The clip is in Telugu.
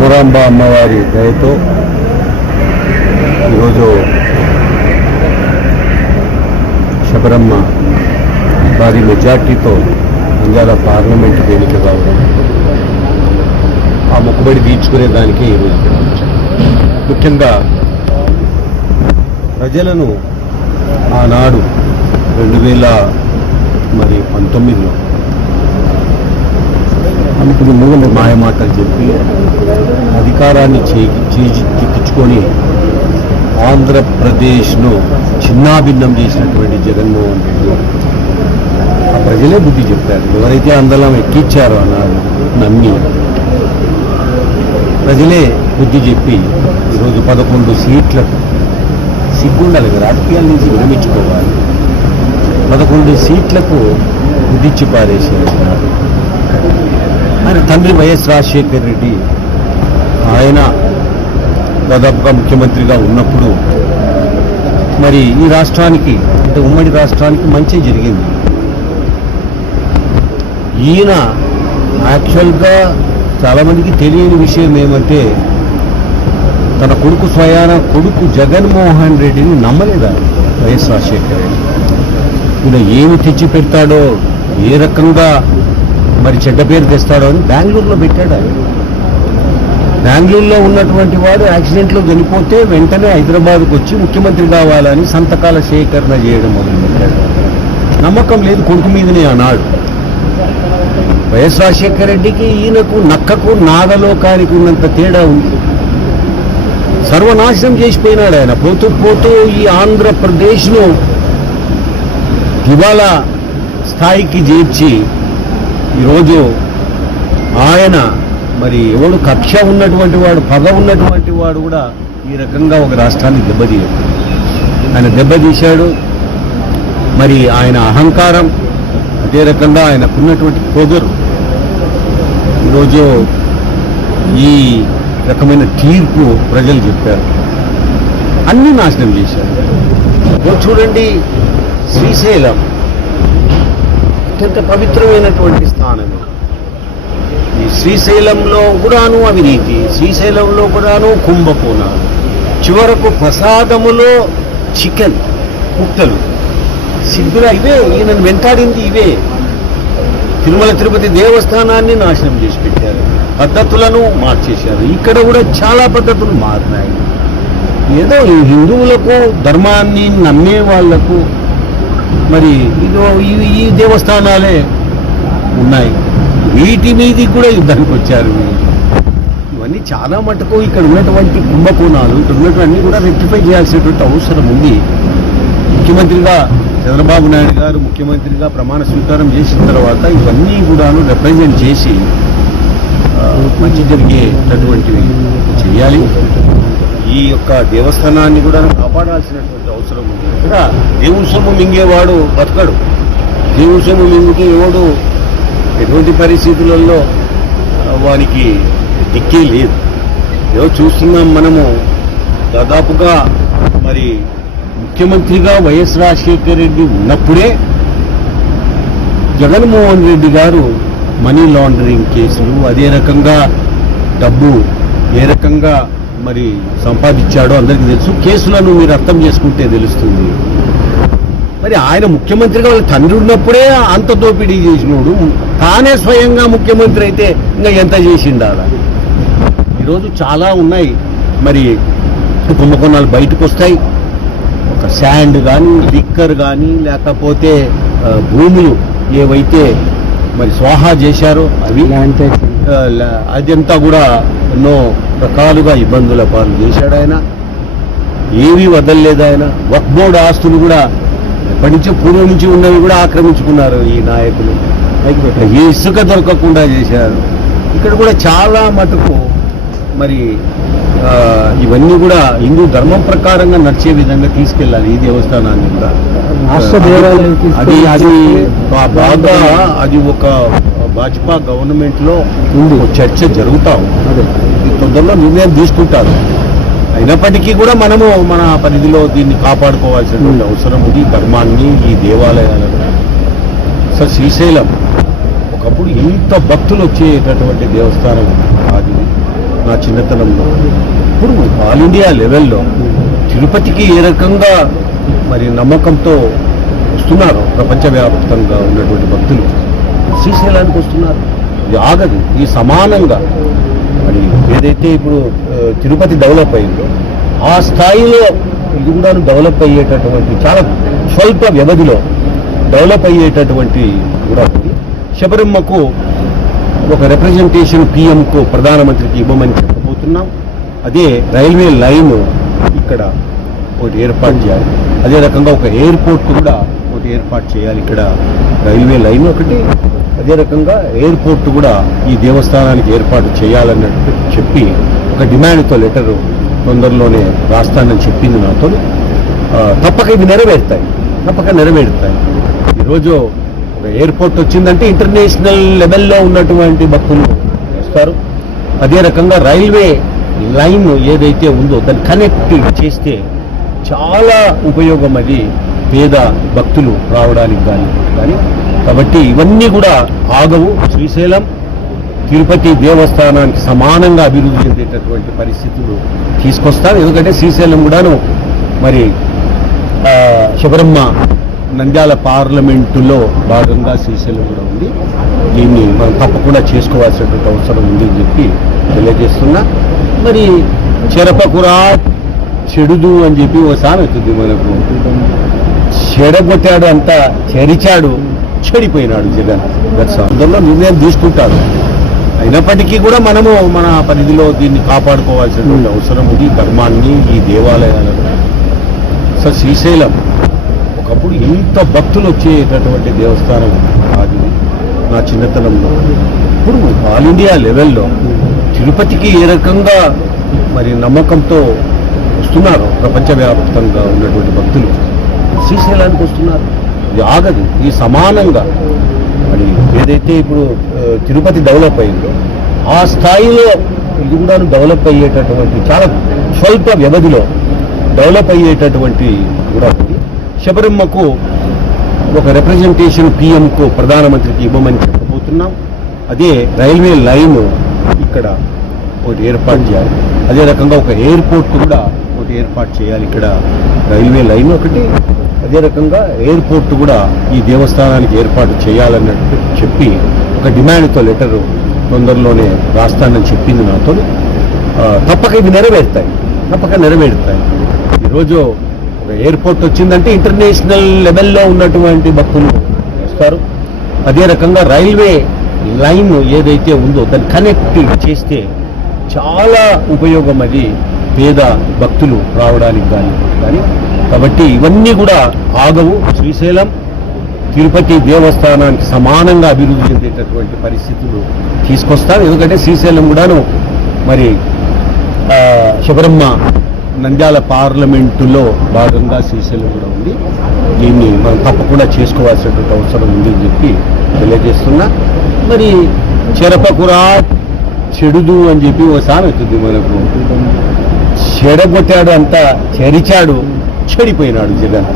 భ్రమరాంబ అమ్మవారి దయతో ఈరోజు శబరమ్మ భారీ మెజార్టీతో నంద్యాల పార్లమెంటు ఎన్నిక కావడం, ఆ మొక్కుబడి తీర్చుకునే దానికి ఈరోజు ముఖ్యంగా ప్రజలను ఆనాడు 2019లో అనుకుని మూల మాయమాటలు చెప్పి అధికారాన్ని చేజిక్కించుకొని ఆంధ్రప్రదేశ్ను చిన్నాభిన్నం చేసినటువంటి జగన్మోహన్ రెడ్డి ఆ ప్రజలే బుద్ధి చెప్పారు. ఎవరైతే అందలం ఎక్కించారో అన్నారు నమ్మి ప్రజలే బుద్ధి చెప్పి ఈరోజు 11 సీట్లకు సిగ్గుండాలి, రాజకీయాల నుంచి విరమించుకోవాలి. 11 సీట్లకు కుదిచ్చి పారేసారు. ఆయన తండ్రి వైఎస్ రాజశేఖర్ రెడ్డి ఆయన దాదాపుగా ముఖ్యమంత్రిగా ఉన్నప్పుడు మరి ఈ రాష్ట్రానికి అంటే ఉమ్మడి రాష్ట్రానికి మంచి జరిగింది. ఈయన యాక్చువల్గా చాలామందికి తెలియని విషయం ఏమంటే తన కొడుకు స్వయాన కొడుకు జగన్మోహన్ రెడ్డిని నమ్మలేదా వైఎస్ రాజశేఖర్ రెడ్డి. ఈయన ఏమి తెచ్చి పెడతాడో, ఏ రకంగా మరి చెడ్డ పేరు తెస్తాడో అని బెంగళూరులో పెట్టాడు. ఆయన బెంగళూరులో ఉన్నటువంటి వాడు యాక్సిడెంట్లో చనిపోతే వెంటనే హైదరాబాద్కు వచ్చి ముఖ్యమంత్రి కావాలని సంతకాల సేకరణ చేయడం మొదలుపెట్టాడు. నమ్మకం లేదు కొడుకు మీదనే ఆనాడు. వైఎస్ రాజశేఖర రెడ్డికి ఈయనకు నక్కకు నాగలోకానికి ఉన్నంత తేడా ఉంది. సర్వనాశనం చేసిపోయినాడు ఆయన. పోతూ పోతూ ఈ ఆంధ్రప్రదేశ్ను దివాలా స్థాయికి చేర్చి ఈరోజు ఆయన మరి ఎవడు కక్ష ఉన్నటువంటి వాడు, పగ ఉన్నటువంటి వాడు కూడా ఈ రకంగా ఒక రాష్ట్రాన్ని దెబ్బతీయడు. ఆయన దెబ్బతీశాడు. మరి ఆయన అహంకారం, అదే రకంగా ఆయనకున్నటువంటి పొగరు ఈరోజు ఈ రకమైన తీర్పు ప్రజలు చెప్పారు. అన్నీ నాశనం చేశారు. చూడండి, శ్రీశైలం అత్యంత పవిత్రమైనటువంటి స్థానం. ఈ శ్రీశైలంలో కూడాను అవినీతి, శ్రీశైలంలో కూడాను కుంభకోణాలు, చివరకు ప్రసాదములో చికెన్ ముక్కలు, సిగ్గులా ఇవే. ఈయనను వెంటాడింది ఇవే. తిరుమల తిరుపతి దేవస్థానాన్ని నాశనం చేసి పెట్టారు, పద్ధతులను మార్చేశారు. ఇక్కడ కూడా చాలా పద్ధతులు మారినాయి. ఏదో ఈ హిందువులకు, ధర్మాన్ని నమ్మే వాళ్లకు మరి ఇదో ఈ దేవస్థానాలే ఉన్నాయి. వీటి మీది కూడా యుద్ధానికి వచ్చారు. ఇవన్నీ చాలా మటుకు ఇక్కడ ఉన్నటువంటి కుంభకోణాలు, ఇక్కడ ఉన్నటువంటి కూడా రెక్టిఫై చేయాల్సినటువంటి అవసరం ఉంది. ముఖ్యమంత్రిగా చంద్రబాబు నాయుడు గారు ముఖ్యమంత్రిగా ప్రమాణ స్వీకారం చేసిన తర్వాత ఇవన్నీ కూడాను రిప్రజెంట్ చేసి మంచి జరిగేటటువంటివి చేయాలి. ఈ యొక్క దేవస్థానాన్ని కూడా కాపాడాల్సినటువంటి అవసరం ఉంది. ఇక్కడ దేవుని సొమ్ము మింగేవాడు బతకడు. దేవుని సొమ్ము మింగితే ఎవడు ఎటువంటి పరిస్థితులలో వానికి దిక్కే లేదు. ఏదో చూస్తున్నాం మనము. దాదాపుగా మరి ముఖ్యమంత్రిగా వైఎస్ రాజశేఖర రెడ్డి ఉన్నప్పుడే జగన్మోహన్ రెడ్డి గారు మనీ లాండరింగ్ కేసులు, అదే రకంగా డబ్బు ఏ రకంగా మరి సంపాదించాడో అందరికీ తెలుసు. కేసులను మీరు అర్థం చేసుకుంటే తెలుస్తుంది. మరి ఆయన ముఖ్యమంత్రిగా వాళ్ళ తండ్రి ఉన్నప్పుడే అంత దోపిడీ చేసినోడు తానే స్వయంగా ముఖ్యమంత్రి అయితే ఇంకా ఎంత చేసిండాల. ఈరోజు చాలా ఉన్నాయి. మరి కుంభకోణాలు బయటకు వస్తాయి. ఒక శాండ్ కానీ, లిక్కర్ కానీ, లేకపోతే భూములు ఏవైతే మరి స్వాహా చేశారో అవి, అదంతా కూడా ఎన్నో రకాలుగా ఇబ్బందుల పాలు చేశాడు ఆయన. ఏమీ వదలలేదు ఆయన. వక్ఫ్ బోర్డు ఆస్తులు కూడా ఎప్పటి నుంచో పూర్వం నుంచి ఉన్నవి కూడా ఆక్రమించుకున్నారు ఈ నాయకులు. ఏ ఇసుక దొరకకుండా చేశారు. ఇక్కడ కూడా చాలా మటుకు మరి ఇవన్నీ కూడా హిందూ ధర్మం ప్రకారంగా నడిచే విధంగా తీసుకెళ్ళాలి ఈ దేవస్థానాన్ని కూడా. అది బాగా అది ఒక భాజపా గవర్నమెంట్లో చర్చ జరుగుతా ఉంది. తొందరలో నిర్ణయం తీసుకుంటారు. అయినప్పటికీ కూడా మనము మన పరిధిలో దీన్ని కాపాడుకోవాల్సినటువంటి అవసరం ఉంది. ధర్మాన్ని, ఈ దేవాలయాలను. సో శ్రీశైలం ఒకప్పుడు ఇంత భక్తులు వచ్చేటటువంటి దేవస్థానం అది. నా చిన్నతనంలో. ఇప్పుడు ఆల్ ఇండియా లెవెల్లో తిరుపతికి ఏ రకంగా మరి నమ్మకంతో వస్తున్నారు ప్రపంచవ్యాప్తంగా ఉన్నటువంటి భక్తులు, శ్రీశైలానికి వస్తున్నారు. ఇది ఆగదు. ఈ సమానంగా మరి ఏదైతే ఇప్పుడు తిరుపతి డెవలప్ అయిందో ఆ స్థాయిలో ఇది కూడా డెవలప్ అయ్యేటటువంటి చాలా స్వల్ప వ్యవధిలో డెవలప్ అయ్యేటటువంటి కూడా ఉంది. శబరిమ్మకు ఒక రిప్రజెంటేషన్ పిఎంకు ప్రధానమంత్రికి ఇవ్వమని చెప్పబోతున్నాం. అదే రైల్వే లైన్ ఇక్కడ ఒకటి ఏర్పాటు చేయాలి. అదే రకంగా ఒక ఎయిర్పోర్ట్ కూడా ఒకటి ఏర్పాటు చేయాలి. ఇక్కడ రైల్వే లైన్ ఒకటి, అదే రకంగా ఎయిర్పోర్ట్ కూడా ఈ దేవస్థానానికి ఏర్పాటు చేయాలన్నట్టు చెప్పి ఒక డిమాండ్తో లెటరు తొందరలోనే రాస్తానని చెప్పింది నాతో. తప్పక ఇవి నెరవేరుతాయి. ఈరోజు ఒక ఎయిర్పోర్ట్ వచ్చిందంటే ఇంటర్నేషనల్ లెవెల్లో ఉన్నటువంటి భక్తులు వస్తారు. అదే రకంగా రైల్వే లైన్ ఏదైతే ఉందో దాన్ని కనెక్ట్ చేస్తే చాలా ఉపయోగం అది పేద భక్తులు రావడానికి కానీ. కాబట్టి ఇవన్నీ కూడా ఆగవు. శ్రీశైలం తిరుపతి దేవస్థానానికి సమానంగా అభివృద్ధి చెందేటటువంటి పరిస్థితులు తీసుకొస్తారు. ఎందుకంటే శ్రీశైలం కూడాను మరి శబరమ్మ నంద్యాల పార్లమెంటులో భాగంగా శ్రీశైలం కూడా ఉంది. దీన్ని మనం తప్పకుండా చేసుకోవాల్సినటువంటి అవసరం ఉంది అని చెప్పి తెలియజేస్తున్నా. మరి చెరపకురా చెడుదు అని చెప్పి ఓ సామెత ఉంది మనకు. చెడగొట్టాడు అంతా చెరిచాడు, చెడిపోయినాడు జగన్. అందులో నిర్ణయం తీసుకుంటాడు. అయినప్పటికీ కూడా మనము మన పరిధిలో దీన్ని కాపాడుకోవాల్సినటువంటి అవసరం ఉంది. ధర్మాన్ని, ఈ దేవాలయాలను. సో శ్రీశైలం ఒకప్పుడు ఇంత భక్తులు వచ్చేటటువంటి దేవస్థానం కాదు నా చిన్నతనంలో. ఇప్పుడు ఆల్ ఇండియా లెవెల్లో తిరుపతికి ఏ రకంగా మరి నమ్మకంతో వస్తున్నారు ప్రపంచవ్యాప్తంగా ఉన్నటువంటి భక్తులు, శ్రీశైలానికి వస్తున్నారు. ఇది ఆగదు. ఈ సమానంగా మరి ఏదైతే ఇప్పుడు తిరుపతి డెవలప్ అయిందో ఆ స్థాయిలో ఇది కూడా డెవలప్ అయ్యేటటువంటి చాలా స్వల్ప వ్యవధిలో డెవలప్ అయ్యేటటువంటి కూడా ఉంది. శబరిమ్మకు ఒక రిప్రజెంటేషన్ పిఎంకు ప్రధానమంత్రికి ఇవ్వమని చెప్పబోతున్నాం. అదే రైల్వే లైన్ ఇక్కడ ఒకటి ఏర్పాటు చేయాలి. అదే రకంగా ఒక ఎయిర్పోర్ట్ కూడా ఒకటి ఏర్పాటు చేయాలి. ఇక్కడ రైల్వే లైన్ ఒకటి, అదే రకంగా ఎయిర్పోర్ట్ కూడా ఈ దేవస్థానానికి ఏర్పాటు చేయాలన్నట్టు చెప్పి ఒక డిమాండ్తో లెటరు తొందరలోనే రాస్తానని చెప్పింది నాతో. తప్పక ఇవి నెరవేరుతాయి. ఈరోజు ఒక ఎయిర్పోర్ట్ వచ్చిందంటే ఇంటర్నేషనల్ లెవెల్లో ఉన్నటువంటి భక్తులు వస్తారు. అదే రకంగా రైల్వే లైన్ ఏదైతే ఉందో దాన్ని కనెక్ట్ చేస్తే చాలా ఉపయోగం అది పేద భక్తులు రావడానికి కానీ. కాబట్టి ఇవన్నీ కూడా ఆగవు. శ్రీశైలం తిరుపతి దేవస్థానానికి సమానంగా అభివృద్ధి చెందేటటువంటి పరిస్థితులు తీసుకొస్తారు. ఎందుకంటే శ్రీశైలం కూడాను మరి శబరమ్మ నంద్యాల పార్లమెంటులో భాగంగా శ్రీశైలం కూడా ఉంది. దీన్ని మనం తప్పకుండా చేసుకోవాల్సినటువంటి అవసరం ఉంది అని చెప్పి తెలియజేస్తున్నా. మరి చెరపకురా చెడుదు అని చెప్పి ఓ సామెత ఉంది మనకు. చెడగొట్టాడు అంతా చెరిచాడు, చెడిపోయినాడు జగన్.